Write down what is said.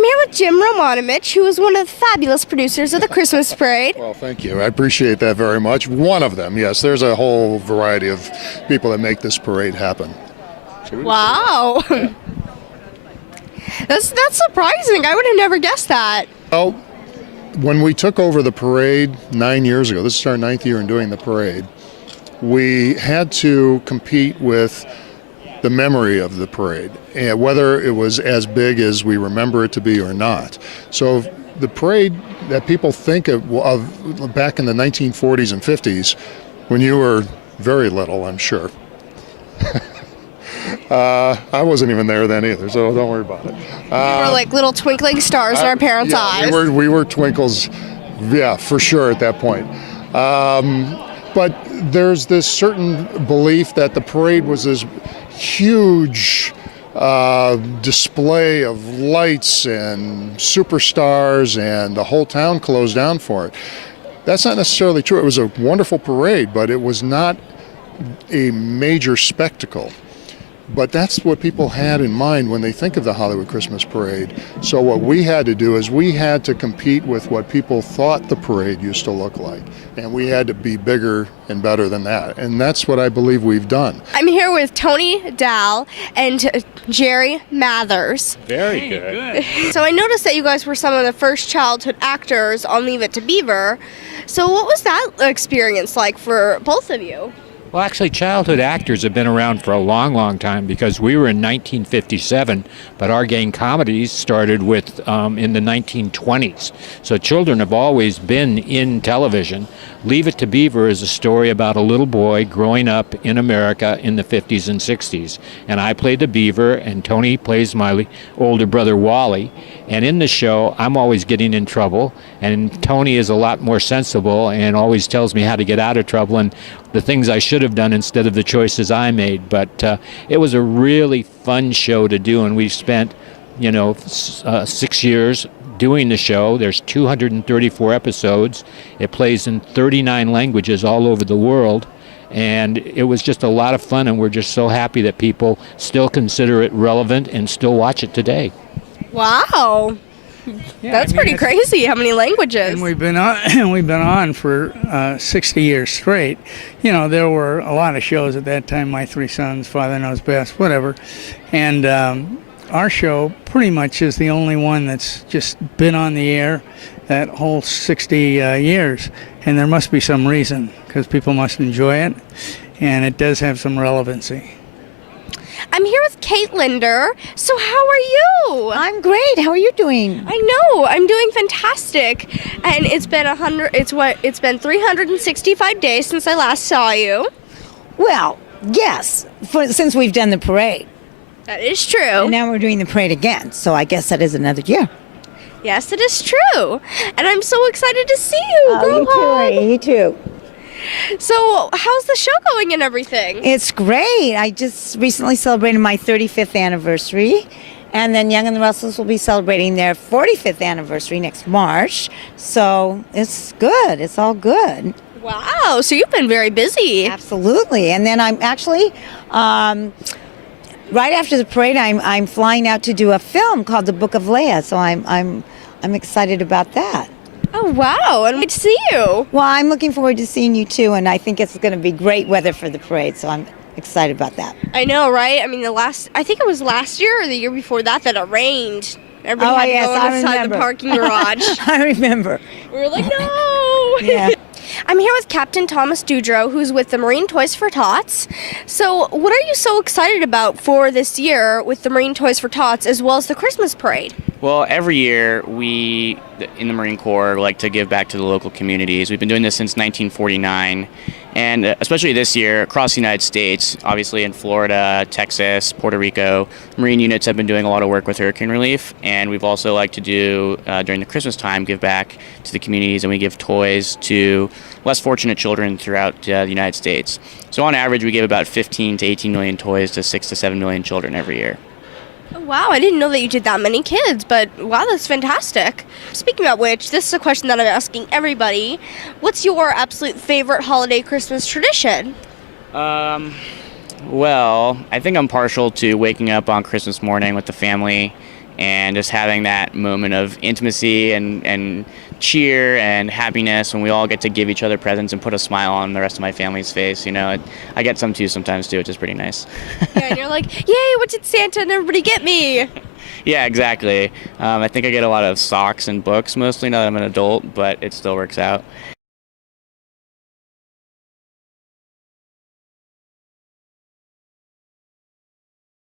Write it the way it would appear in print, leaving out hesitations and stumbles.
I'm here with Jim Romanovitch, who is one of the fabulous producers of the Christmas Parade. Well, thank you. I appreciate that very much. One of them, yes. There's a whole variety of people that make this parade happen. Wow. That's surprising. I would have never guessed that. Well, when we took over the parade 9 years ago, this is our 9th year in doing the parade, we had to compete with the memory of the parade, and whether it was as big as we remember it to be or not. So the parade that people think of back in the 1940s and 50s, when you were very little, I'm sure. I wasn't even there then either, so don't worry about it. We were like little twinkling stars in our parents' eyes. We were twinkles, yeah, for sure at that point. But there's this certain belief that the parade was this huge display of lights and superstars, and the whole town closed down for it. That's not necessarily true. It was a wonderful parade, but it was not a major spectacle. But that's what people had in mind when they think of the Hollywood Christmas Parade. So what we had to do is we had to compete with what people thought the parade used to look like. And we had to be bigger and better than that. And that's what I believe we've done. I'm here with Tony Dahl and Jerry Mathers. Very good. So I noticed that you guys were some of the first childhood actors on Leave It to Beaver. So what was that experience like for both of you? Well, actually, childhood actors have been around for a long, long time because we were in 1957, but our gang comedies started with in the 1920s. So children have always been in television. Leave It to Beaver is a story about a little boy growing up in America in the 50s and 60s. And I play the beaver, and Tony plays my older brother, Wally. And in the show, I'm always getting in trouble, and Tony is a lot more sensible and always tells me how to get out of trouble and the things I should have done instead of the choices I made. But it was a really fun show to do, and we spent, 6 years doing the show. There's 234 episodes. It plays in 39 languages all over the world. And it was just a lot of fun, and we're just so happy that people still consider it relevant and still watch it today. Wow. Yeah, That's pretty crazy, how many languages. And we've been on for 60 years straight. There were a lot of shows at that time, My Three Sons, Father Knows Best, whatever. And our show pretty much is the only one that's just been on the air that whole 60 years. And there must be some reason, because people must enjoy it, and it does have some relevancy. I'm here with Kate Linder. So how are you? I'm great. How are you doing? I know. I'm doing fantastic. And it's been 365 days since I last saw you. Well, yes, since we've done the parade. That is true. And now we're doing the parade again, so I guess that is another year. Yes, it is true. And I'm so excited to see you. Girl hug. You too. So how's the show going and everything? It's great. I just recently celebrated my 35th anniversary, and then Young and the Restless will be celebrating their 45th anniversary next March. So it's good. It's all good. Wow. So you've been very busy. Absolutely. And then I'm actually, right after the parade, I'm flying out to do a film called The Book of Leia. So I'm excited about that. Oh, wow. And good to see you. Well, I'm looking forward to seeing you too, and I think it's going to be great weather for the parade, so I'm excited about that. I know, right? I mean, I think it was last year or the year before that it rained. Everybody had to go inside the parking garage. I remember. We were like, no. Yeah. I'm here with Captain Thomas Dudrow, who's with the Marine Toys for Tots. So what are you so excited about for this year with the Marine Toys for Tots as well as the Christmas Parade? Well, every year we, in the Marine Corps, like to give back to the local communities. We've been doing this since 1949, and especially this year across the United States, obviously in Florida, Texas, Puerto Rico, Marine units have been doing a lot of work with hurricane relief, and we've also like to do, during the Christmas time, give back to the communities, and we give toys to less fortunate children throughout the United States. So on average, we give about 15 to 18 million toys to 6 to 7 million children every year. Oh, wow, I didn't know that you did that many kids, but wow, that's fantastic. Speaking of which, this is a question that I'm asking everybody. What's your absolute favorite holiday Christmas tradition? Well, I think I'm partial to waking up on Christmas morning with the family and just having that moment of intimacy and cheer and happiness when we all get to give each other presents and put a smile on the rest of my family's face. I get some too sometimes too, which is pretty nice. Yeah, and you're like, yay, what did Santa and everybody get me? Yeah, exactly. I think I get a lot of socks and books mostly now that I'm an adult, but it still works out.